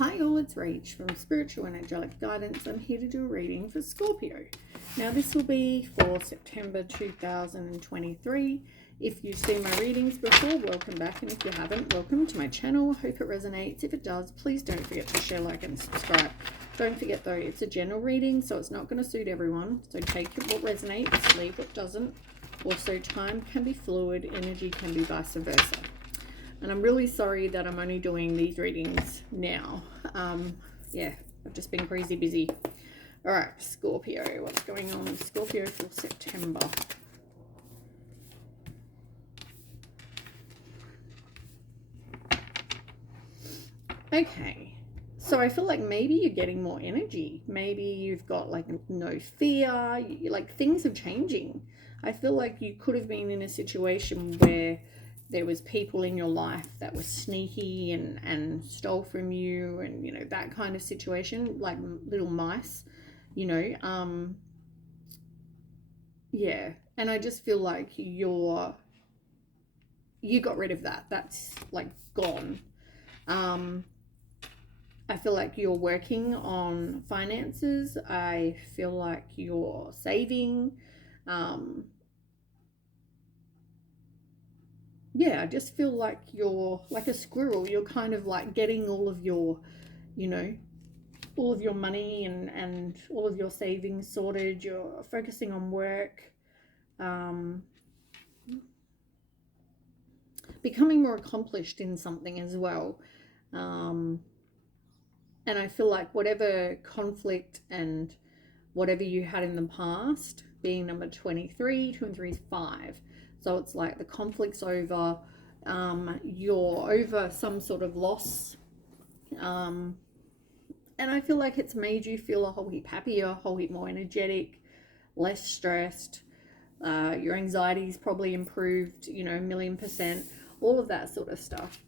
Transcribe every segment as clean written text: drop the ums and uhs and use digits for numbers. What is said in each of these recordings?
Hi all, it's Rach from Spiritual and Angelic Guidance. I'm here to do a reading for Scorpio. Now this will be for September 2023. If you've seen my readings before, welcome back, and if you haven't, welcome to my channel. Hope it resonates. If it does, please don't forget to share, like, and subscribe. Don't forget though, it's a general reading, so it's not going to suit everyone. So take what resonates, leave what doesn't. Also, time can be fluid, energy can be vice versa. And I'm really sorry that I'm only doing these readings now. Yeah, I've just been crazy busy. All right, Scorpio. What's going on with Scorpio for September? Okay. So I feel like maybe you're getting more energy. Maybe you've got like no fear. Like things are changing. I feel like you could have been in a situation where there was people in your life that were sneaky and stole from you, and you know, that kind of situation, like little mice, you know. Yeah, and I just feel like you got rid of that. That's like gone. I feel like you're working on finances. I feel like you're saving. Yeah, I just feel like you're like a squirrel. You're kind of like getting all of your, you know, all of your money and all of your savings sorted. You're focusing on work, becoming more accomplished in something as well. And I feel like whatever conflict and whatever you had in the past, being number 23, 23 is 5. So it's like the conflict's over, you're over some sort of loss. And I feel like it's made you feel a whole heap happier, a whole heap more energetic, less stressed. Your anxiety's probably improved, you know, 1,000,000%, all of that sort of stuff.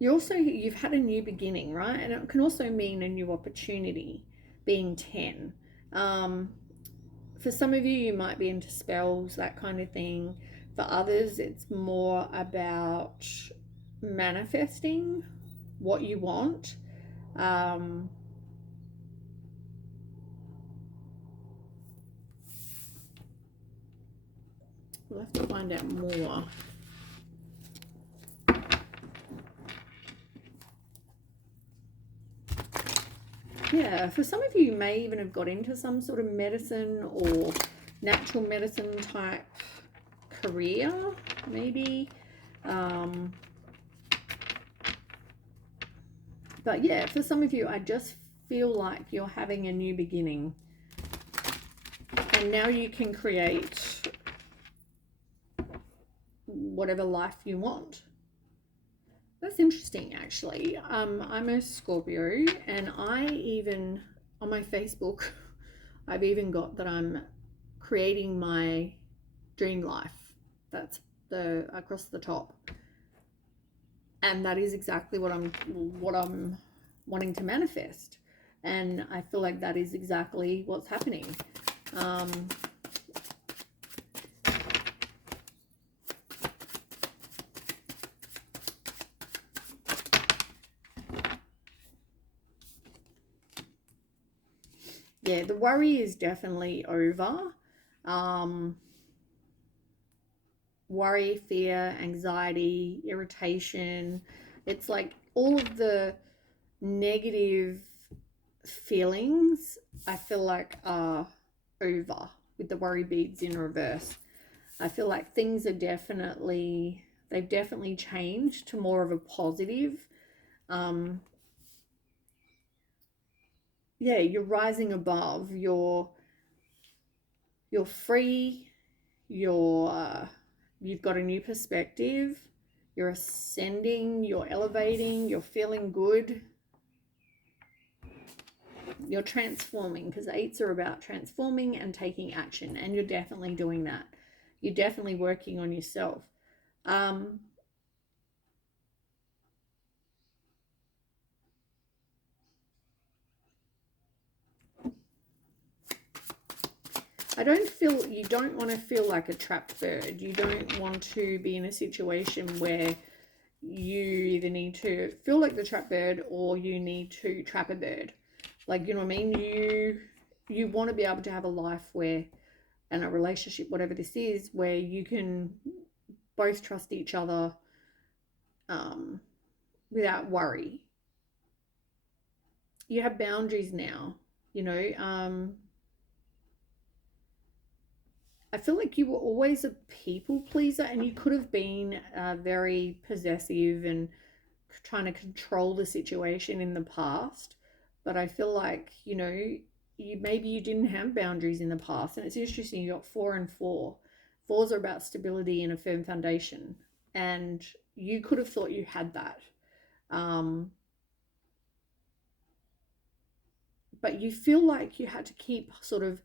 You've had a new beginning, right? And it can also mean a new opportunity, being 10. For some of you, you might be into spells, that kind of thing. For others, it's more about manifesting what you want. We'll have to find out more. Yeah, for some of you, you may even have got into some sort of medicine or natural medicine type career, maybe. But yeah, for some of you, I just feel like you're having a new beginning. And now you can create whatever life you want. That's interesting, actually. I'm a Scorpio, and I even, on my Facebook, I've even got that I'm creating my dream life. That's the across the top. And that is exactly what I'm wanting to manifest. And I feel like that is exactly what's happening. Yeah, the worry is definitely over. Worry, fear, anxiety, irritation. It's like all of the negative feelings, I feel like, are over with the worry beads in reverse. I feel like things are they've definitely changed to more of a positive. Yeah, you're rising above. You're free. You've got a new perspective. You're ascending. You're elevating. You're feeling good. You're transforming, because 8s are about transforming and taking action, and you're definitely doing that. You're definitely working on yourself. you don't want to feel like a trapped bird. You don't want to be in a situation where you either need to feel like the trapped bird or you need to trap a bird. Like, you know what I mean? You want to be able to have a life where, and a relationship, whatever this is, where you can both trust each other without worry. You have boundaries now, you know. I feel like you were always a people pleaser, and you could have been very possessive and trying to control the situation in the past. But I feel like, you know, maybe you didn't have boundaries in the past. And it's interesting, you got 4 and 4. 4s are about stability and a firm foundation. And you could have thought you had that. But you feel like you had to keep sort of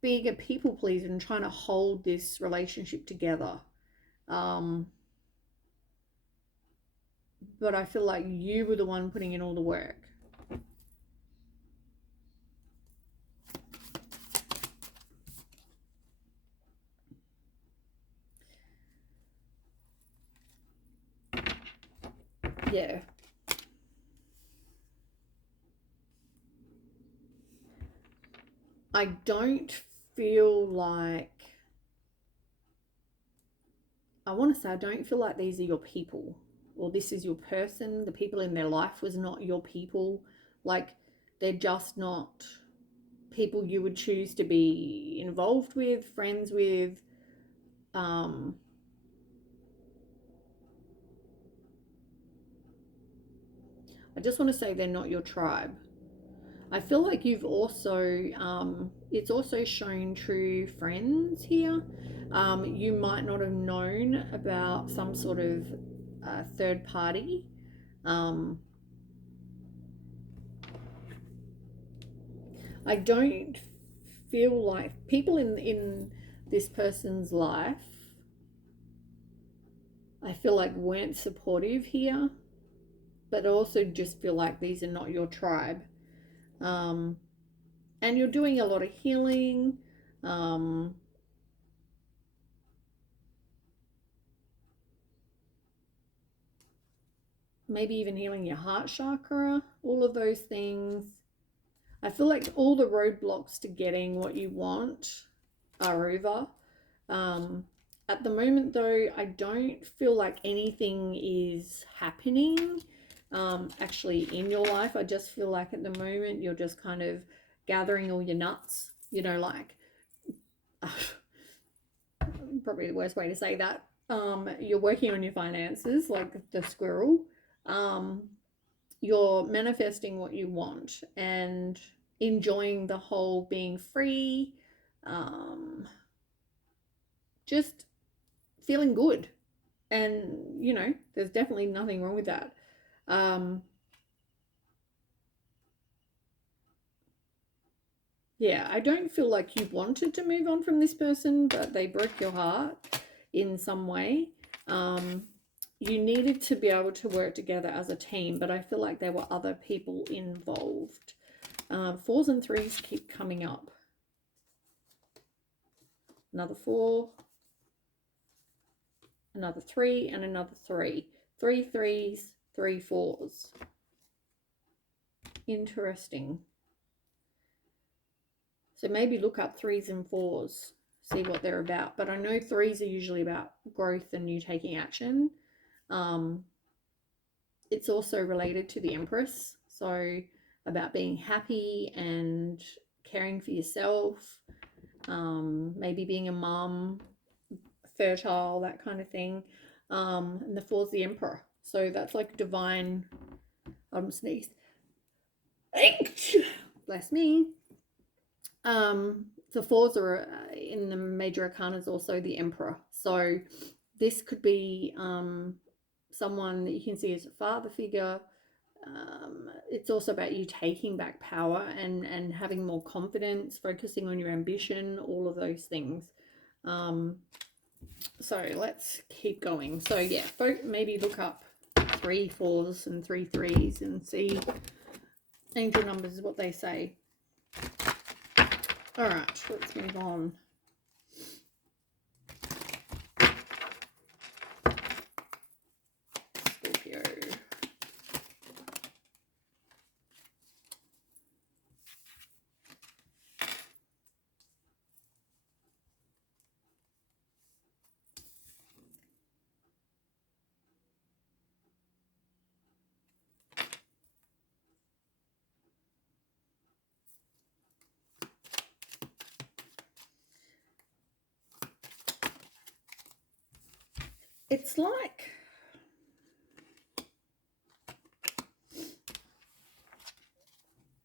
being a people pleaser and trying to hold this relationship together. But I feel like you were the one putting in all the work. Yeah. I don't feel like, I want to say, I don't feel like these are your people, or this is your person. The people in their life was not your people. Like, they're just not people you would choose to be involved with, friends with. I just want to say they're not your tribe. I feel like you've also, it's also shown true friends here. You might not have known about some sort of third party. I don't feel like people in this person's life, I feel like weren't supportive here, but also just feel like these are not your tribe. And you're doing a lot of healing. Maybe even healing your heart chakra, all of those things. I feel like all the roadblocks to getting what you want are over. At the moment, though, I don't feel like anything is happening actually in your life. I just feel like at the moment you're just kind of gathering all your nuts, you know, like probably the worst way to say that. You're working on your finances like the squirrel. You're manifesting what you want and enjoying the whole being free, just feeling good. And, you know, there's definitely nothing wrong with that. Yeah, I don't feel like you wanted to move on from this person, but they broke your heart in some way. You needed to be able to work together as a team, but I feel like there were other people involved. 4s and 3s keep coming up. Another 4, another 3, and another 3. 3 3s, 3 4s. Interesting. So maybe look up 3s and 4s, see what they're about. But I know 3s are usually about growth and you taking action. It's also related to the Empress, so about being happy and caring for yourself, maybe being a mum, fertile, that kind of thing. And the 4's the Emperor, so that's like divine. Sneeze. Bless me. The 4s are in the major arcana is also the Emperor, so this could be someone that you can see as a father figure. It's also about you taking back power and having more confidence, focusing on your ambition, all of those things. So let's keep going. So yeah, maybe look up 3 4s and 3 3s and see angel numbers, what they say. All right, let's move on. Scorpio. It's like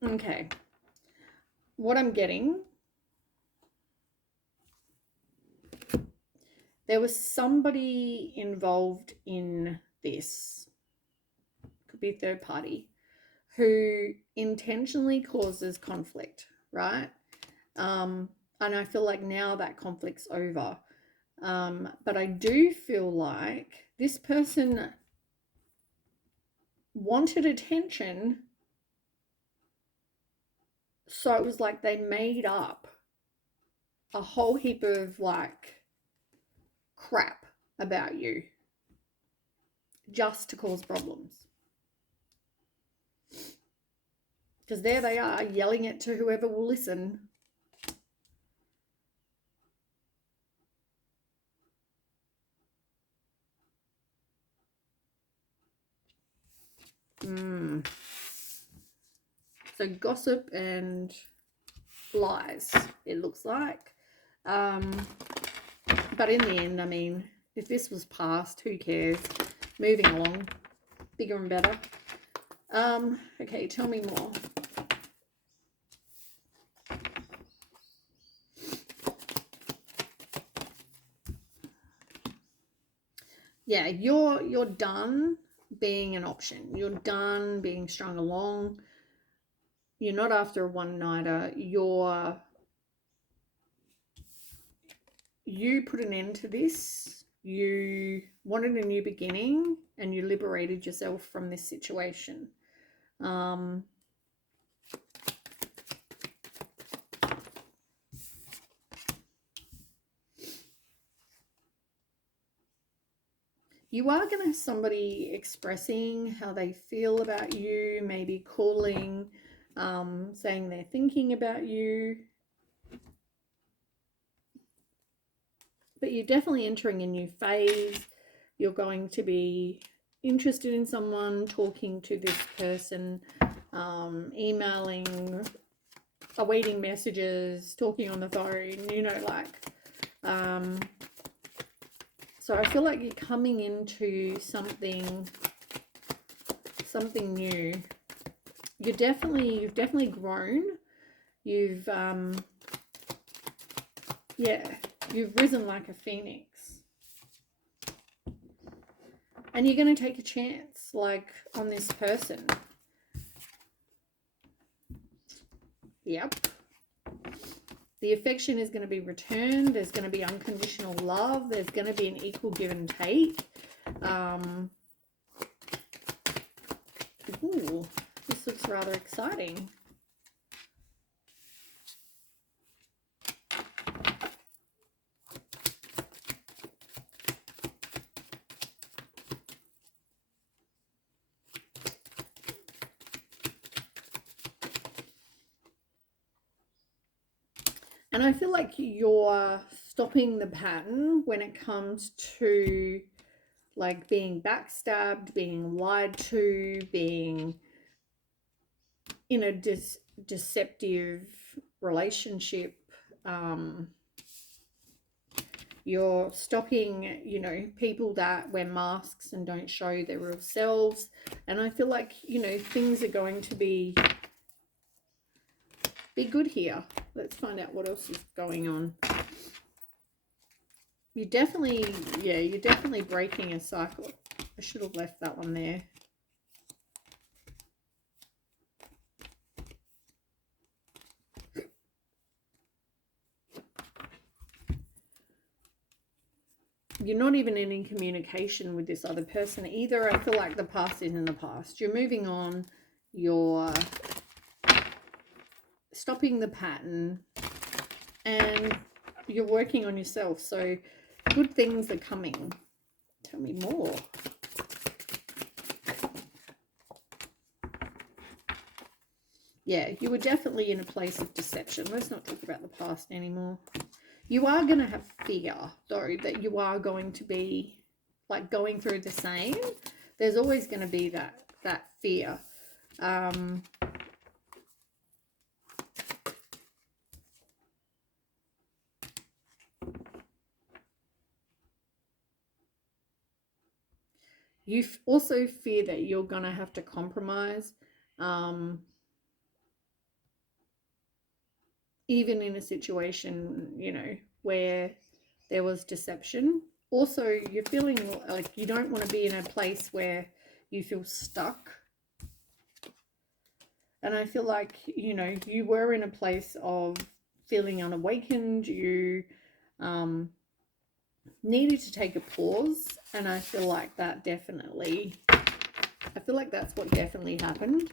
okay, what I'm getting, there was somebody involved in this, could be a third party, who intentionally causes conflict, right? And I feel like now that conflict's over. But I do feel like this person wanted attention, so it was like they made up a whole heap of like crap about you just to cause problems. Because there they are yelling it to whoever will listen. So gossip and lies, it looks like. But in the end, I mean, if this was past, who cares? Moving along, bigger and better. Okay, tell me more. Yeah, you're done being an option. You're done being strung along. You're not after a one-nighter. You put an end to this. You wanted a new beginning and you liberated yourself from this situation. You are going to have somebody expressing how they feel about you, maybe calling, saying they're thinking about you. But you're definitely entering a new phase. You're going to be interested in someone, talking to this person, emailing, awaiting messages, talking on the phone, you know, like... So I feel like you're coming into something new. You've definitely grown. You've you've risen like a phoenix. And you're going to take a chance, like, on this person. Yep. The affection is going to be returned. There's going to be unconditional love. There's going to be an equal give and take. Ooh, this looks rather exciting. And I feel like you're stopping the pattern when it comes to like being backstabbed, being lied to, being in a deceptive relationship. You're stopping, you know, people that wear masks and don't show their real selves. And I feel like, you know, things are going to be good here. Let's find out what else is going on. You're definitely breaking a cycle. I should have left that one there. You're not even in communication with this other person either. I feel like the past is in the past. You're moving on. You're stopping the pattern. and you're working on yourself. So good things are coming. Tell me more. Yeah, you were definitely in a place of deception. Let's not talk about the past anymore. You are going to have fear, though, that you are going to be like going through the same. There's always going to be that fear. You also fear that you're going to have to compromise, even in a situation, you know, where there was deception. Also, you're feeling like you don't want to be in a place where you feel stuck. And I feel like, you know, you were in a place of feeling unawakened. You needed to take a pause. And I feel like that definitely, I feel like that's what definitely happened.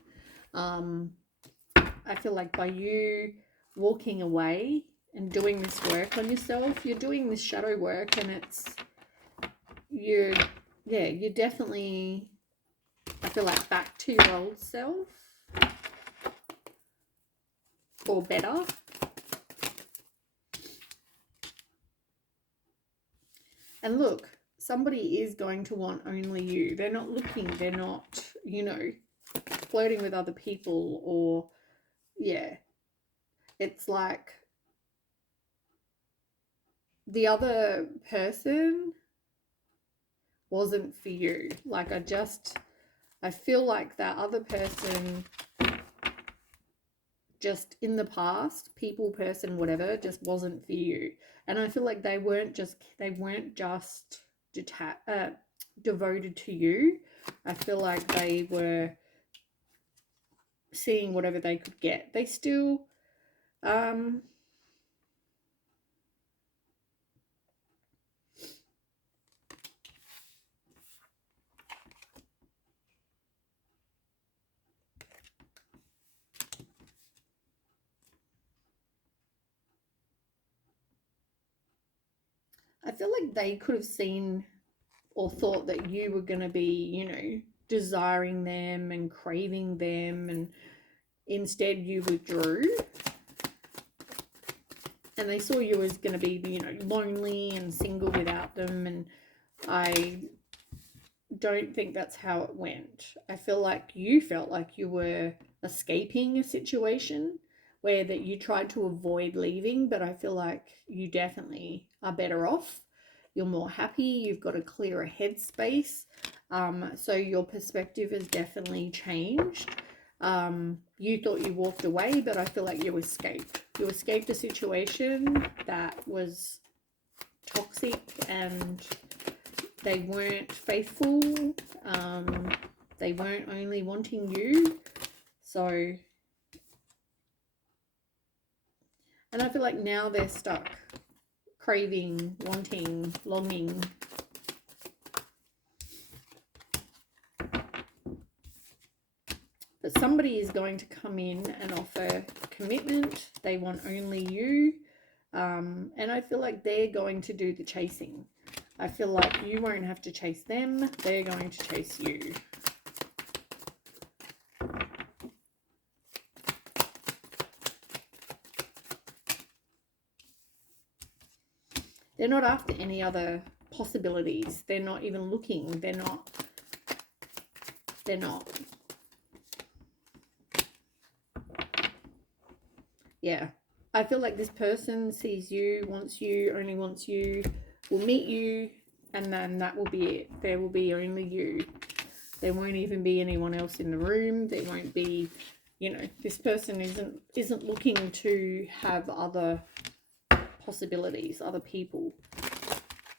I feel like by you walking away and doing this work on yourself, you're doing this shadow work, and you're definitely, I feel like, back to your old self, or better. And look, somebody is going to want only you. They're not looking, they're not, you know, flirting with other people, or, yeah. It's like the other person wasn't for you. Like, I feel like that other person, just in the past, people, person, whatever, just wasn't for you. And I feel like they weren't just devoted to you. I feel like they were seeing whatever they could get. They still I feel like they could have seen or thought that you were going to be, you know, desiring them and craving them, and instead you withdrew. And they saw you as going to be, you know, lonely and single without them. And I don't think that's how it went. I feel like you felt like you were escaping a situation where that you tried to avoid leaving, but I feel like you definitely are better off. You're more happy, you've got a clearer headspace. So your perspective has definitely changed. You thought you walked away, but I feel like you escaped. You escaped a situation that was toxic, and they weren't faithful. They weren't only wanting you. So, and I feel like now they're stuck, craving, wanting, longing. But somebody is going to come in and offer commitment. They want only you. And I feel like they're going to do the chasing. I feel like you won't have to chase them. They're going to chase you. They're not after any other possibilities. They're not even looking. They're not. Yeah. I feel like this person sees you, wants you, only wants you, will meet you, and then that will be it. There will be only you. There won't even be anyone else in the room. There won't be, you know, this person isn't looking to have other possibilities, other people.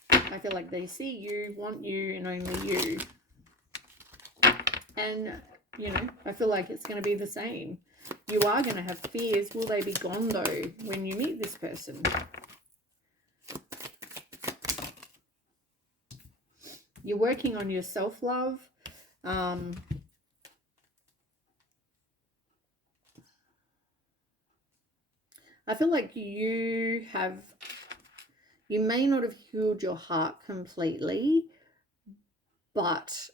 I feel like they see you, want you, and only you. And, you know, I feel like it's going to be the same. You are going to have fears. Will they be gone, though, when you meet this person? You're working on your self-love. I feel like you may not have healed your heart completely, but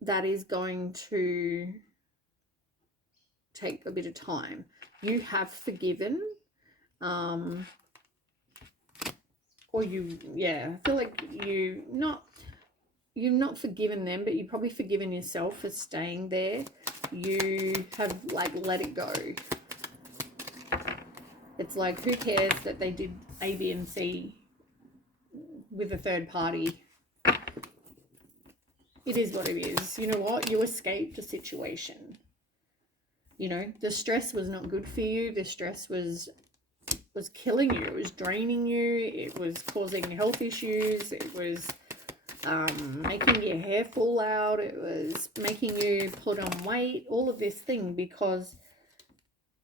that is going to take a bit of time. You have forgiven, or I feel like you've not forgiven them, but you've probably forgiven yourself for staying there. You have like let it go. It's like, who cares that they did A, B, and C with a third party? It is what it is. You know what? You escaped a situation. You know, the stress was not good for you. The stress was killing you. It was draining you. It was causing health issues. It was making your hair fall out. It was making you put on weight. All of this thing because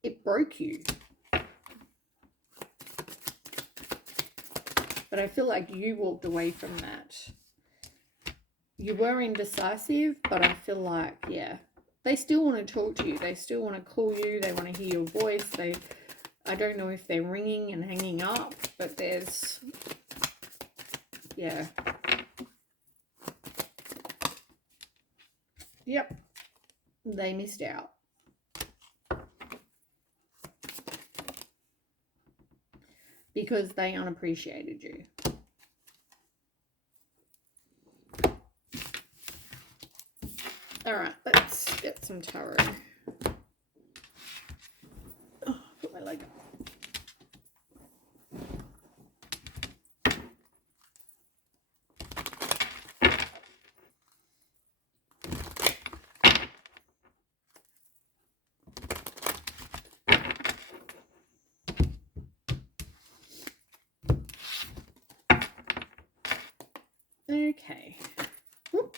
it broke you. But I feel like you walked away from that. You were indecisive, but I feel like, yeah, they still want to talk to you. They still want to call you. They want to hear your voice. I don't know if they're ringing and hanging up, but there's, yeah. Yep. They missed out. Because they unappreciated you. All right, let's get some tarot. Oh, put my leg up. Okay. Whoop.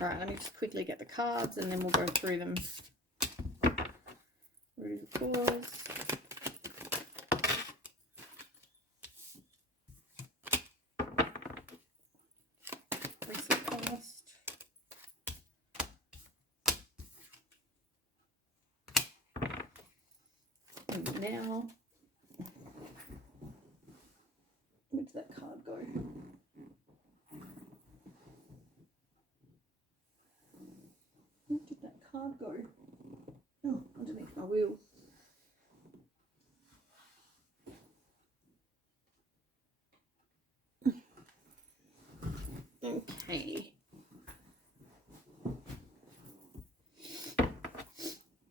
All right, let me just quickly get the cards and then we'll go through them. Root of cause. Recent past. And now. Where did that card go? Where did that card go? Oh, underneath my wheel. Okay.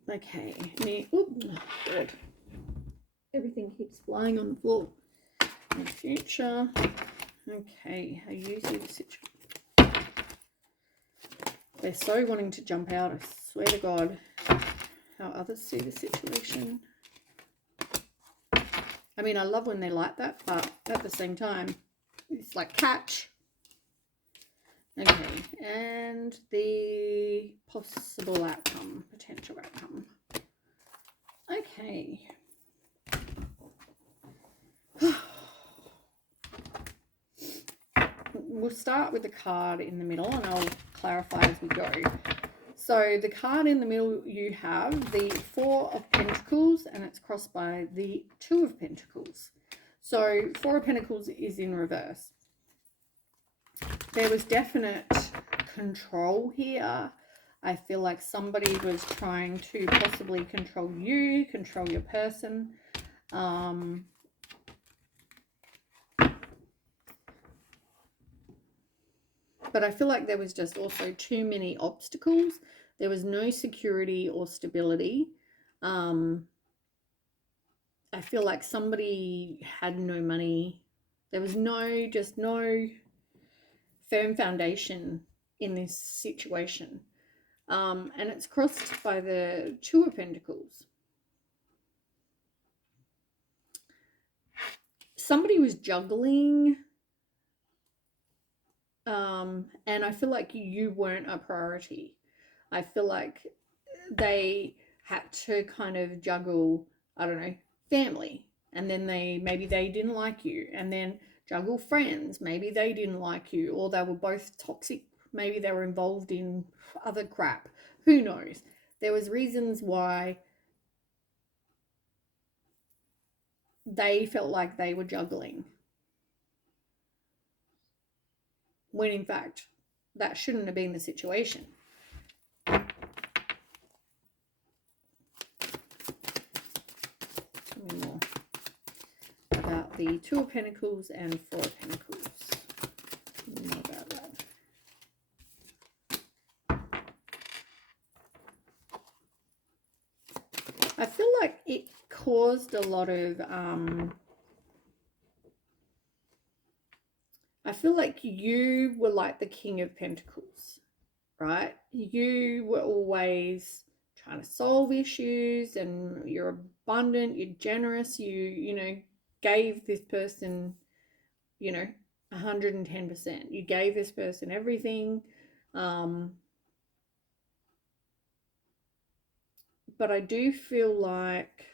Okay. Now, oh God. Everything keeps flying on the floor. In the future. Okay. How you see the situation. They're so wanting to jump out. I swear to God. How others see the situation. I mean, I love when they're like that, but at the same time, it's like catch. Okay, and the possible outcome, potential outcome. Okay. We'll start with the card in the middle and I'll clarify as we go. So the card in the middle, you have the Four of Pentacles and it's crossed by the Two of Pentacles. So Four of Pentacles is in reverse. There was definite control here. I feel like somebody was trying to possibly control you, control your person. But I feel like there was just also too many obstacles. There was no security or stability. I feel like somebody had no money. There was no firm foundation in this situation. And it's crossed by the Two of Pentacles. Somebody was juggling. And I feel like you weren't a priority. I feel like they had to kind of juggle, I don't know, family. And then maybe they didn't like you. And then juggle friends. Maybe they didn't like you, or they were both toxic. Maybe they were involved in other crap. Who knows? There was reasons why they felt like they were juggling, when in fact that shouldn't have been the situation. Tell me more about the Two of Pentacles and Four of Pentacles. Tell me more about that. I feel like it caused a lot of I feel like you were like the King of Pentacles, right? You were always trying to solve issues, and you're abundant, you're generous, you know, gave this person, you know, 110%. You gave this person everything. But I do feel like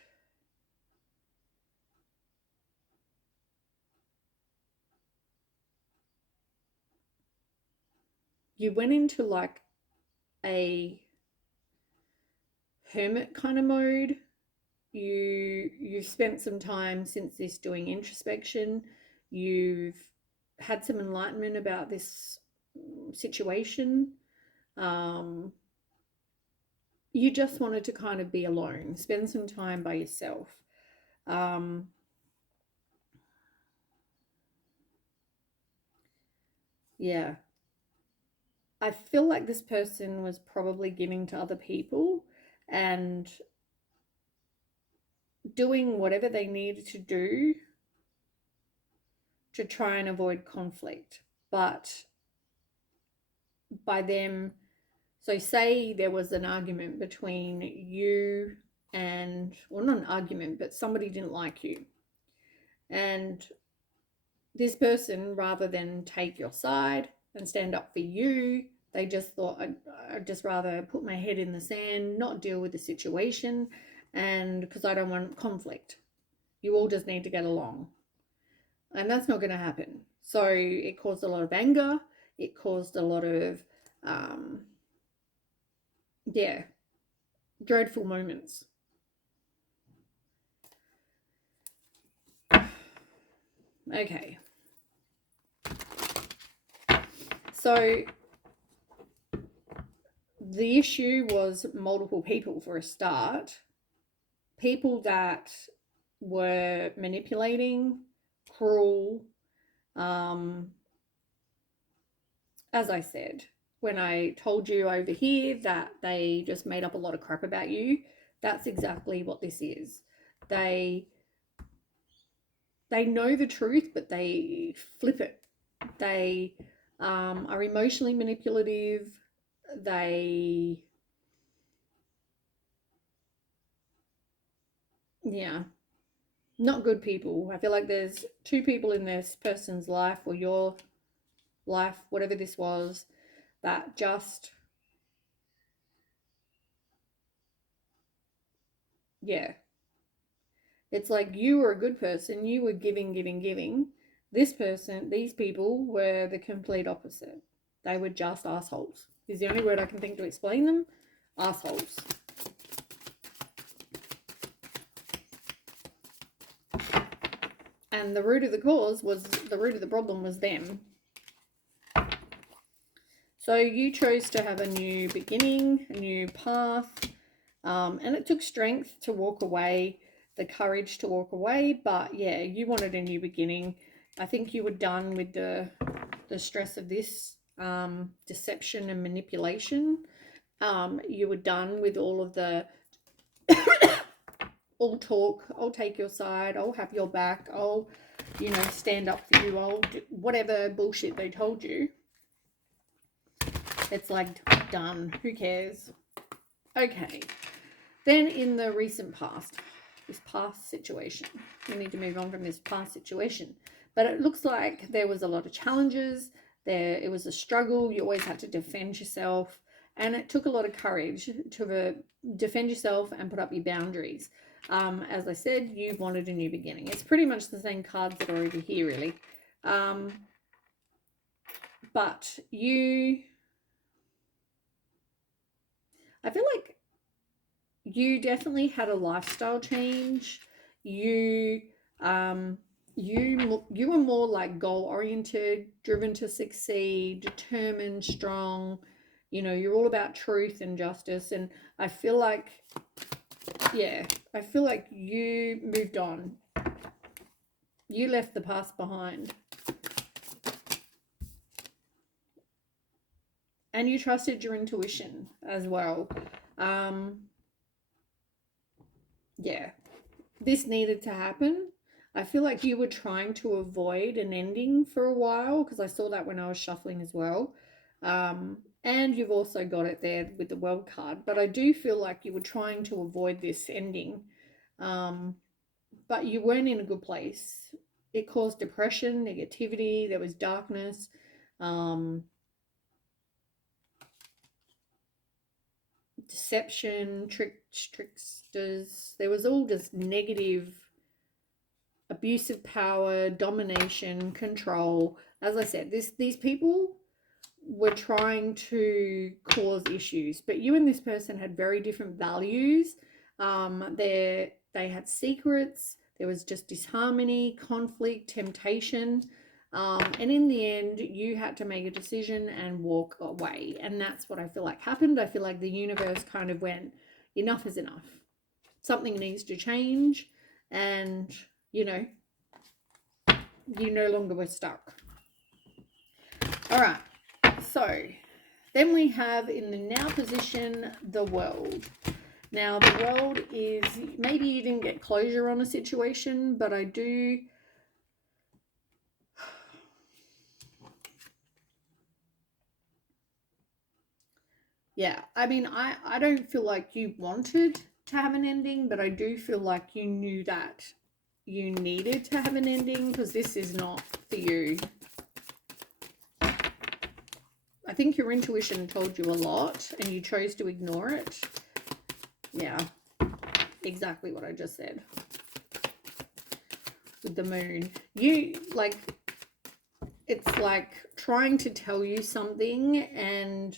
you went into like a hermit kind of mode. You've spent some time since this doing introspection. You've had some enlightenment about this situation. You just wanted to kind of be alone, spend some time by yourself. Yeah. I feel like this person was probably giving to other people and doing whatever they needed to do to try and avoid conflict. But by them, so say there was an argument between you and, well, not an argument, but somebody didn't like you. And this person, rather than take your side and stand up for you, they just thought, I'd just rather put my head in the sand, not deal with the situation, and because I don't want conflict. You all just need to get along. And that's not going to happen. So it caused a lot of anger. It caused a lot of, dreadful moments. Okay. So the issue was multiple people for a start. People that were manipulating, cruel. As I said, when I told you over here that they just made up a lot of crap about you, that's exactly what this is. They know the truth, but they flip it. They are emotionally manipulative. They, not good people. I feel like there's two people in this person's life, or your life, whatever this was, that just, it's like you were a good person, you were giving. This person, these people were the complete opposite. They were just assholes. Is the only word I can think to explain them. Assholes. And the root of the problem was them. So you chose to have a new beginning, a new path, and it took strength to walk away, the courage to walk away, but yeah, you wanted a new beginning. I think you were done with the stress of this deception and manipulation. You were done with all of the all talk, I'll take your side, I'll have your back, I'll, stand up for you, I'll do whatever bullshit they told you. It's like, done, who cares? Okay, then in the recent past, this past situation, we need to move on from this past situation, but it looks like there was a lot of challenges there. It was a struggle. You always had to defend yourself, and it took a lot of courage to defend yourself and put up your boundaries. As I said, you wanted a new beginning. It's pretty much the same cards that are over here, really. But I feel like you definitely had a lifestyle change. You you were more like goal oriented, driven to succeed, determined, strong. You're all about truth and justice. And I feel like, yeah, I feel like you moved on. You left the past behind. And you trusted your intuition as well. Yeah, this needed to happen. I feel like you were trying to avoid an ending for a while, because I saw that when I was shuffling as well. And you've also got it there with the world card. But I do feel like you were trying to avoid this ending. But you weren't in a good place. It caused depression, negativity, there was darkness. Deception, tricksters. There was all just negative, abusive power, domination, control. As I said, these people were trying to cause issues, but you and this person had very different values. They had secrets. There was just disharmony, conflict, temptation. And in the end, you had to make a decision and walk away. And that's what I feel like happened. I feel like the universe kind of went, enough is enough. Something needs to change. And, you no longer were stuck. All right. So then we have in the now position, the world. Now, the world is, maybe you didn't get closure on a situation, but I do... Yeah, I mean, I don't feel like you wanted to have an ending, but I do feel like you knew that you needed to have an ending, because this is not for you. I think your intuition told you a lot and you chose to ignore it. Yeah, exactly what I just said. With the moon. It's like trying to tell you something, and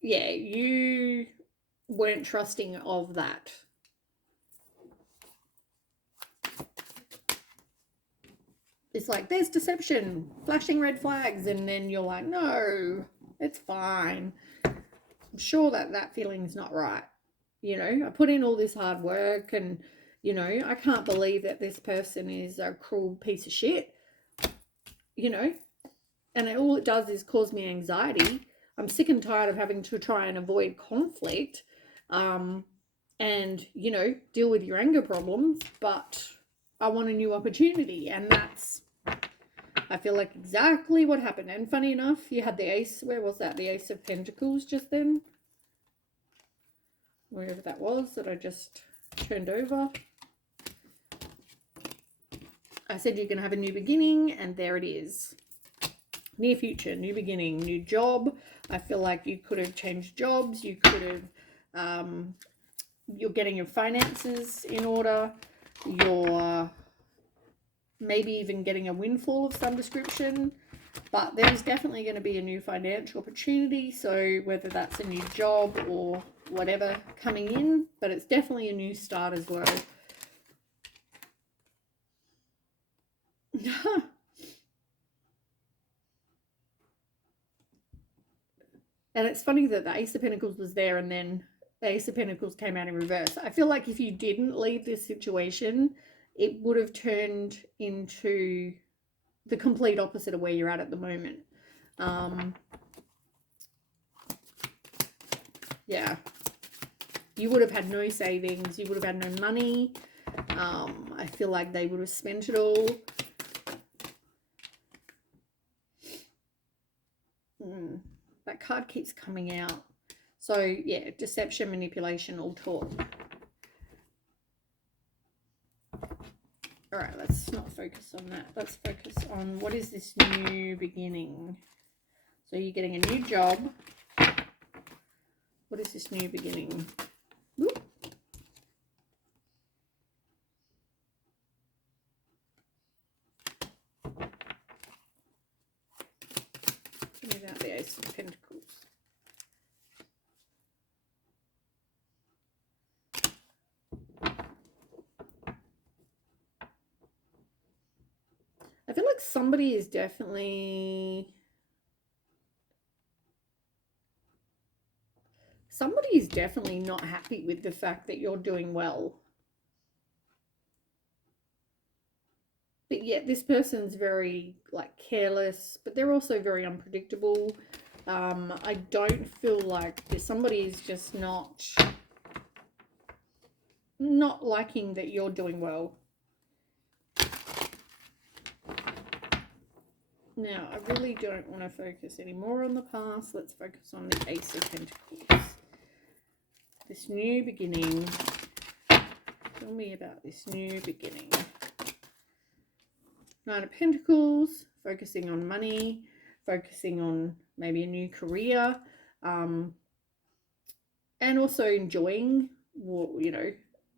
yeah, you weren't trusting of that. It's like, there's deception, flashing red flags, and then you're like, no, it's fine. I'm sure that feeling's not right. I put in all this hard work, and, I can't believe that this person is a cruel piece of shit, and all it does is cause me anxiety. I'm sick and tired of having to try and avoid conflict, and, deal with your anger problems, but I want a new opportunity, and that's, I feel like, exactly what happened. And funny enough, you had the ace, where was that? The Ace of Pentacles just then. Wherever that was that I just turned over. I said you're going to have a new beginning, and there it is. Near future, new beginning, new job. I feel like you could have changed jobs. You could have, you're getting your finances in order. You're maybe even getting a windfall of some description. But there's definitely going to be a new financial opportunity. So whether that's a new job or whatever coming in, but it's definitely a new start as well. And it's funny that the Ace of Pentacles was there and then the Ace of Pentacles came out in reverse. I feel like if you didn't leave this situation, it would have turned into the complete opposite of where you're at the moment. Yeah. You would have had no savings. You would have had no money. I feel like they would have spent it all. That card keeps coming out. So, yeah, deception, manipulation, all taught. All right, let's not focus on that. Let's focus on what is this new beginning. So you're getting a new job. What is this new beginning? Whoop. like somebody is definitely not happy with the fact that you're doing well. But yet this person's very like careless, but they're also very unpredictable. I don't feel like somebody is just not liking that you're doing well. Now, I really don't want to focus anymore on the past. Let's focus on the Ace of Pentacles. This new beginning. Tell me about this new beginning. Knight of Pentacles, focusing on money, focusing on maybe a new career, and also enjoying, you know,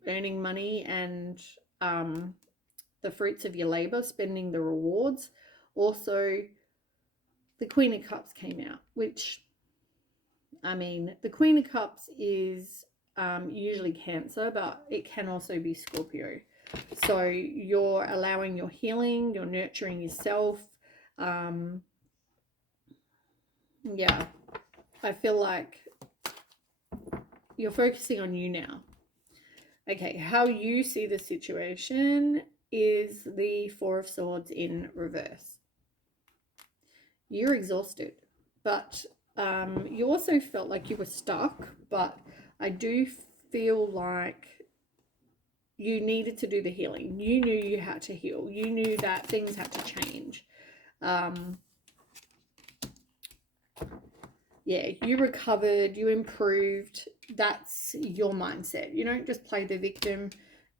earning money and the fruits of your labor, spending the rewards. Also, the Queen of Cups came out, which, I mean, the Queen of Cups is usually Cancer, but it can also be Scorpio. So you're allowing your healing, you're nurturing yourself. Yeah, I feel like you're focusing on you now. Okay, how you see the situation is the Four of Swords in reverse. You're exhausted, but you also felt like you were stuck, but I do feel like you needed to do the healing. You knew you had to heal. You knew that things had to change. Yeah, you recovered, you improved. That's your mindset. You don't just play the victim.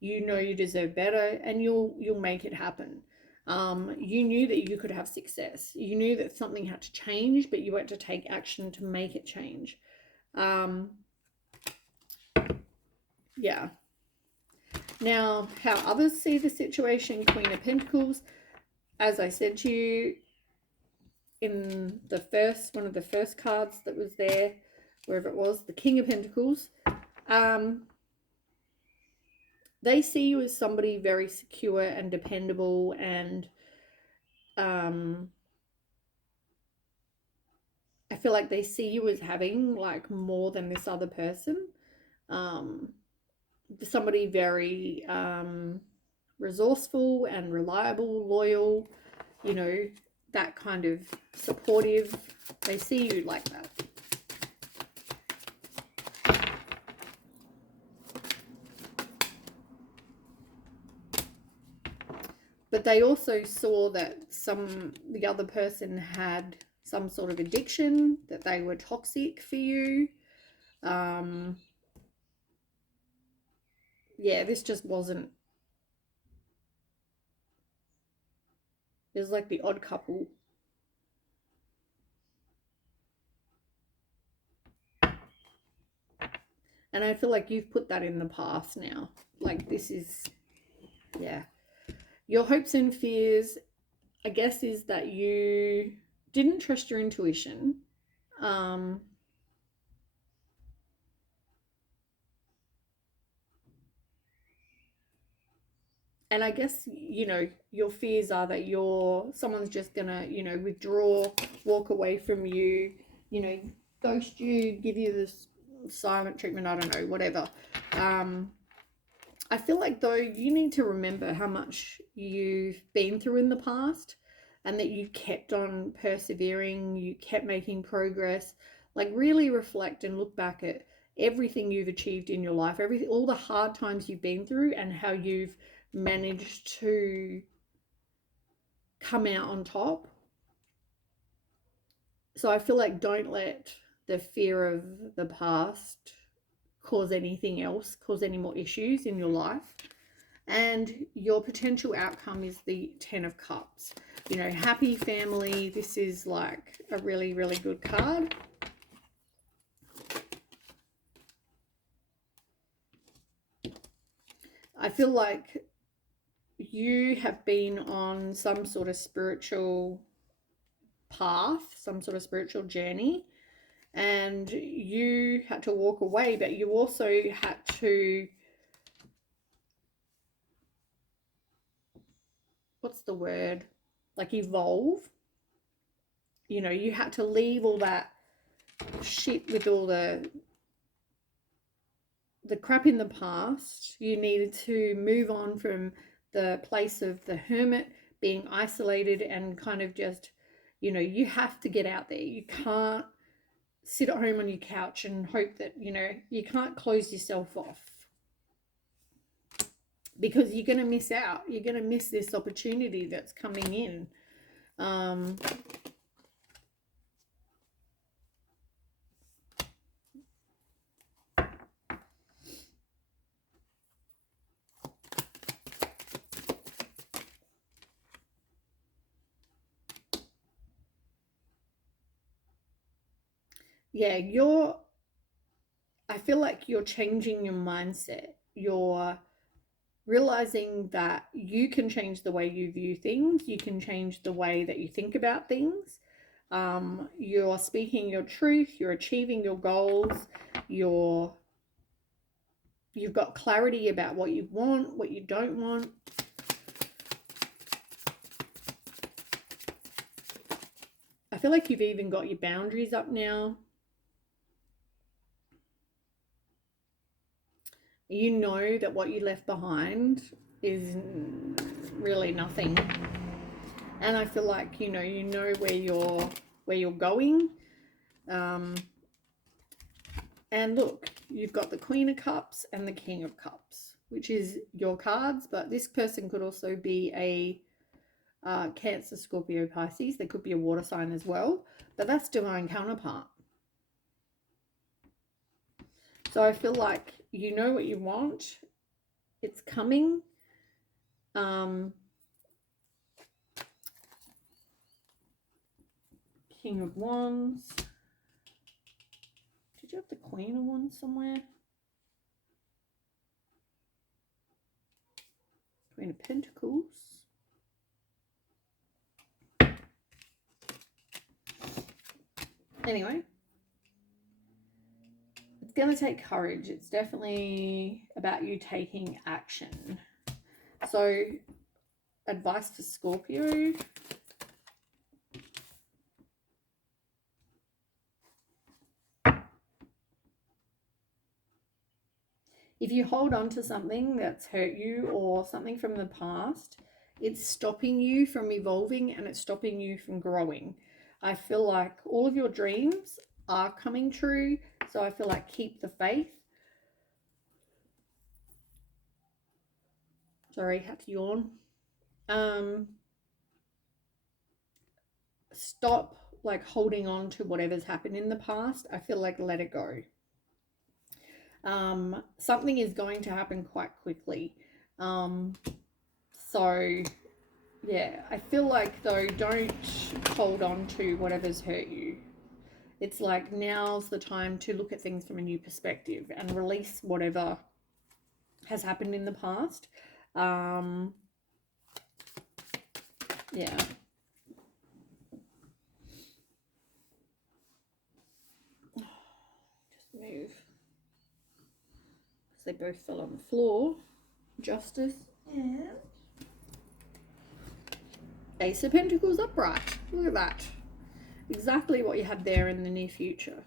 You know you deserve better, and you'll make it happen. You knew that you could have success. You knew that something had to change, but you had to take action to make it change. Yeah. Now, how others see the situation, Queen of Pentacles, as I said to you in the first, one of the first cards that was there, wherever it was, the King of Pentacles, they see you as somebody very secure and dependable, and I feel like they see you as having like more than this other person. Somebody very resourceful and reliable, loyal, you know, that kind of supportive. They see you like that. But they also saw that the other person had some sort of addiction, that they were toxic for you. Yeah, this just wasn't. It was like the odd couple. And I feel like you've put that in the past now. Like this is, yeah. Your hopes and fears, I guess, is that you didn't trust your intuition. And I guess, you know, your fears are that someone's just gonna, you know, withdraw, walk away from you, you know, ghost you, give you this silent treatment, I don't know, whatever. I feel like though you need to remember how much you've been through in the past, and that you kept on persevering, you kept making progress. Like really reflect and look back at everything you've achieved in your life, all the hard times you've been through, and how you've managed to come out on top. So I feel like don't let the fear of the past cause anything else, cause any more issues in your life. And your potential outcome is the 10 of Cups. You know, happy family. This is like a really, really good card. I feel like you have been on some sort of spiritual path, some sort of spiritual journey, and you had to walk away, but you also had to, what's the word? like evolve. You know, you had to leave all that shit with all the crap in the past. You needed to move on from the place of the hermit, being isolated and kind of just, you know, you have to get out there. You can't sit at home on your couch and hope that, you know, you can't close yourself off, because you're going to miss out. You're going to miss this opportunity that's coming in. Yeah, I feel like you're changing your mindset. You're realizing that you can change the way you view things. You can change the way that you think about things. You're speaking your truth. You're achieving your goals. You've got clarity about what you want, what you don't want. I feel like you've even got your boundaries up now. You know that what you left behind is really nothing. And I feel like, you know where you're going. And look, you've got the Queen of Cups and the King of Cups, which is your cards, but this person could also be a Cancer, Scorpio, Pisces. They could be a water sign as well, but that's divine counterpart. So I feel like you know what you want. It's coming. King of Wands. Did you have the Queen of Wands somewhere? Queen of Pentacles. Anyway, it's going to take courage. It's definitely about you taking action. So, advice for Scorpio. If you hold on to something that's hurt you or something from the past, it's stopping you from evolving and it's stopping you from growing. I feel like all of your dreams are coming true. So I feel like keep the faith. Sorry, had to yawn. Stop like holding on to whatever's happened in the past. I feel like let it go. Something is going to happen quite quickly. So yeah, I feel like though, don't hold on to whatever's hurt you. It's like now's the time to look at things from a new perspective and release whatever has happened in the past. Yeah. Just move. Because they both fell on the floor. Justice and Ace of Pentacles upright. Look at that. Exactly what you had there in the near future.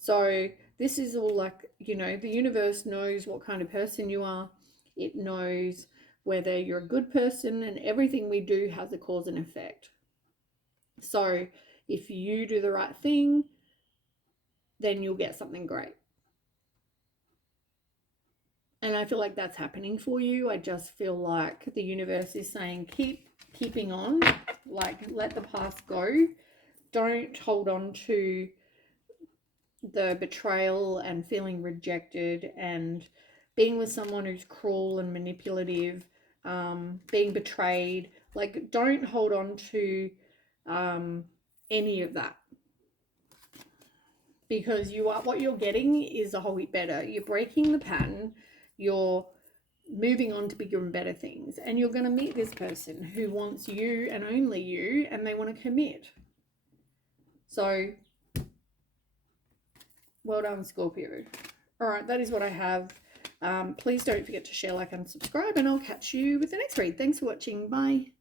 So this is all like, you know, the universe knows what kind of person you are. It knows whether you're a good person, and everything we do has a cause and effect. So if you do the right thing, then you'll get something great. And I feel like that's happening for you. I just feel like the universe is saying keeping on, like let the past go. Don't hold on to the betrayal and feeling rejected and being with someone who's cruel and manipulative, being betrayed. Like, don't hold on to any of that, because what you're getting is a whole heap better. You're breaking the pattern. You're moving on to bigger and better things, and you're going to meet this person who wants you and only you, and they want to commit. So well done, Scorpio. All right, that is what I have. Please don't forget to share, like, and subscribe, and I'll catch you with the next read. Thanks for watching. Bye.